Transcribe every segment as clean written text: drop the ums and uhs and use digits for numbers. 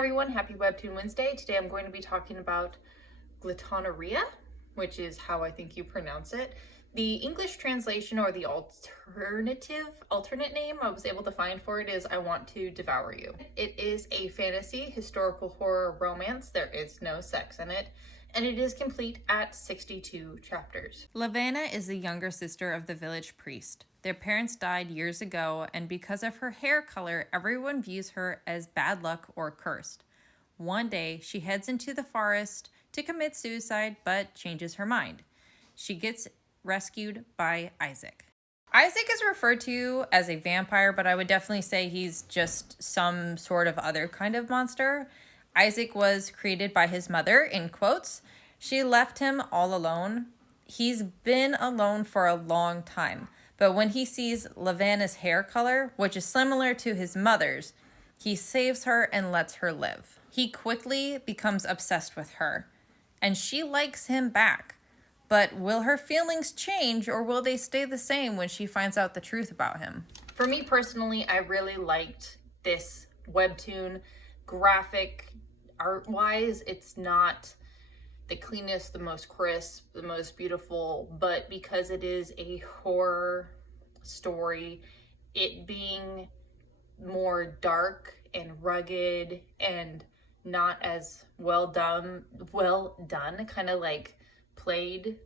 everyone, happy Webtoon Wednesday. Today I'm going to be talking about Glotoneria, which is how I think you pronounce it. The English translation, or the alternate name I was able to find for it, is I Want to Devour You. It is a fantasy historical horror romance. There is no sex in it, and it is complete at 62 chapters. Lavanna is the younger sister of the village priest. Their parents died years ago, and because of her hair color, everyone views her as bad luck or cursed. One day, she heads into the forest to commit suicide, but changes her mind. She gets rescued by Isaac. Isaac is referred to as a vampire, but I would definitely say he's just some sort of other kind of monster. Isaac was created by his mother, in quotes. She left him all alone. He's been alone for a long time. But when he sees Lavanna's hair color, which is similar to his mother's, he saves her and lets her live. He quickly becomes obsessed with her, and she likes him back. But will her feelings change, or will they stay the same when she finds out the truth about him? For me personally, I really liked this webtoon. Graphic art-wise, it's not the cleanest, the most crisp, the most beautiful, but because it is a horror story, it being more dark and rugged and not as well done, kind of like played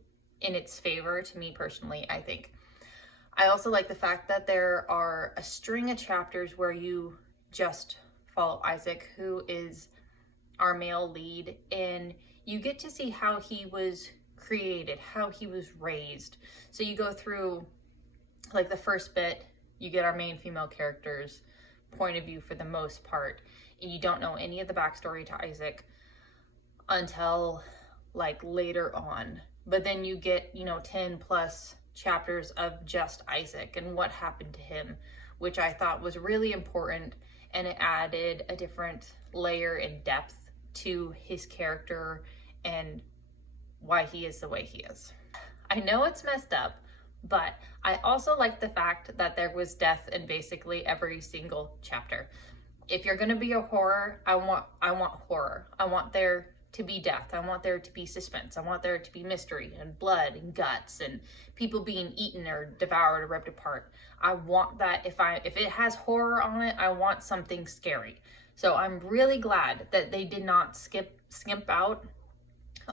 in its favor to me personally, I think. I also like the fact that there are a string of chapters where you just follow Isaac, who is our male lead, and you get to see how he was created, how he was raised. So you go through, like, the first bit, you get our main female character's point of view for the most part, and you don't know any of the backstory to Isaac until, like, later on. But then you get, 10 plus chapters of just Isaac and what happened to him, which I thought was really important, and it added a different layer and depth to his character and why he is the way he is. I know it's messed up, but I also like the fact that there was death in basically every single chapter. If you're gonna be a horror, I want horror. I want there to be death. I want there to be suspense. I want there to be mystery and blood and guts and people being eaten or devoured or ripped apart. I want that. If it has horror on it, I want something scary. So I'm really glad that they did not skimp out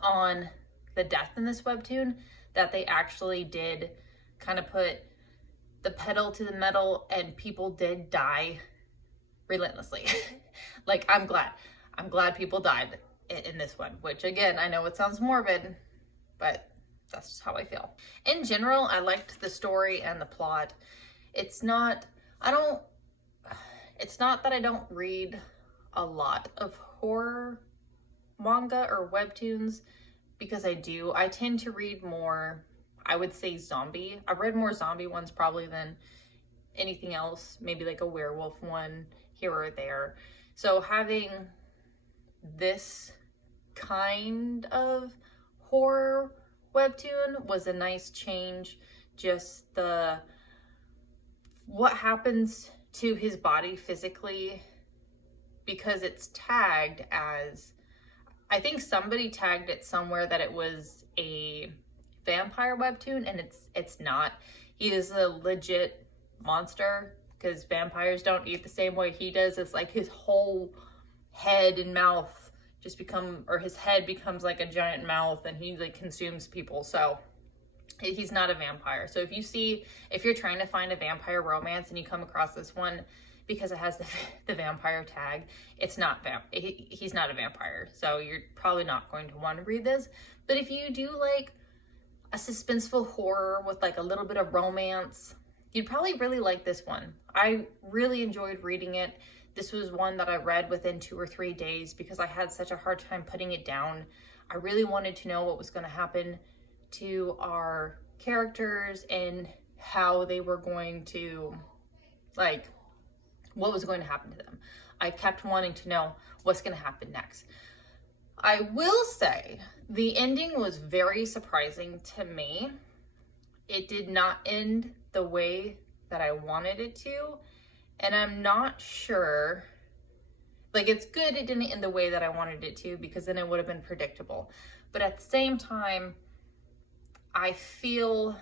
on the death in this webtoon, that they actually did kind of put the pedal to the metal, and people did die relentlessly. Like, I'm glad people died in this one, which, again, I know it sounds morbid, but that's just how I feel. In general, I liked the story and the plot. It's not that I don't read a lot of horror manga or webtoons, because I do. I tend to read more, I would say, zombie. I've read more zombie ones probably than anything else, maybe like a werewolf one here or there. So having this kind of horror webtoon was a nice change. Just what happens to his body physically, because it's tagged as, I think somebody tagged it somewhere that it was a vampire webtoon, and it's not. He is a legit monster, because vampires don't eat the same way he does. It's like his whole head and mouth just his head becomes like a giant mouth, and he like consumes people. So he's not a vampire. So if you're trying to find a vampire romance and you come across this one, because it has the vampire tag, he's not a vampire. So you're probably not going to want to read this. But if you do like a suspenseful horror with like a little bit of romance, you'd probably really like this one. I really enjoyed reading it. This was one that I read within 2 or 3 days because I had such a hard time putting it down. I really wanted to know what was going to happen to our characters and how they were going to, like, what was going to happen to them. I kept wanting to know what's going to happen next. I will say the ending was very surprising to me. It did not end the way that I wanted it to, and I'm not sure Like, it's good it didn't end the way that I wanted it to, because then it would have been predictable. But at the same time, I feel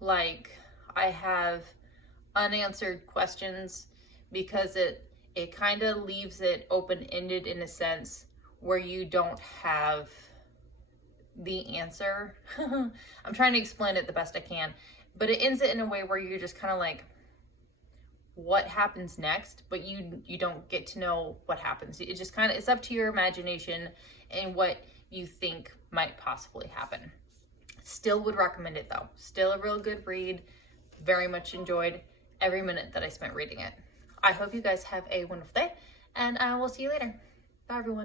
like I have unanswered questions, because it kind of leaves it open-ended in a sense where you don't have the answer. I'm trying to explain it the best I can, but it ends it in a way where you're just kind of like, what happens next? But you don't get to know what happens. It just kind of, it's up to your imagination and what you think might possibly happen. Still would recommend it though. Still a real good read. Very much enjoyed every minute that I spent reading it. I hope you guys have a wonderful day, and I will see you later. Bye everyone.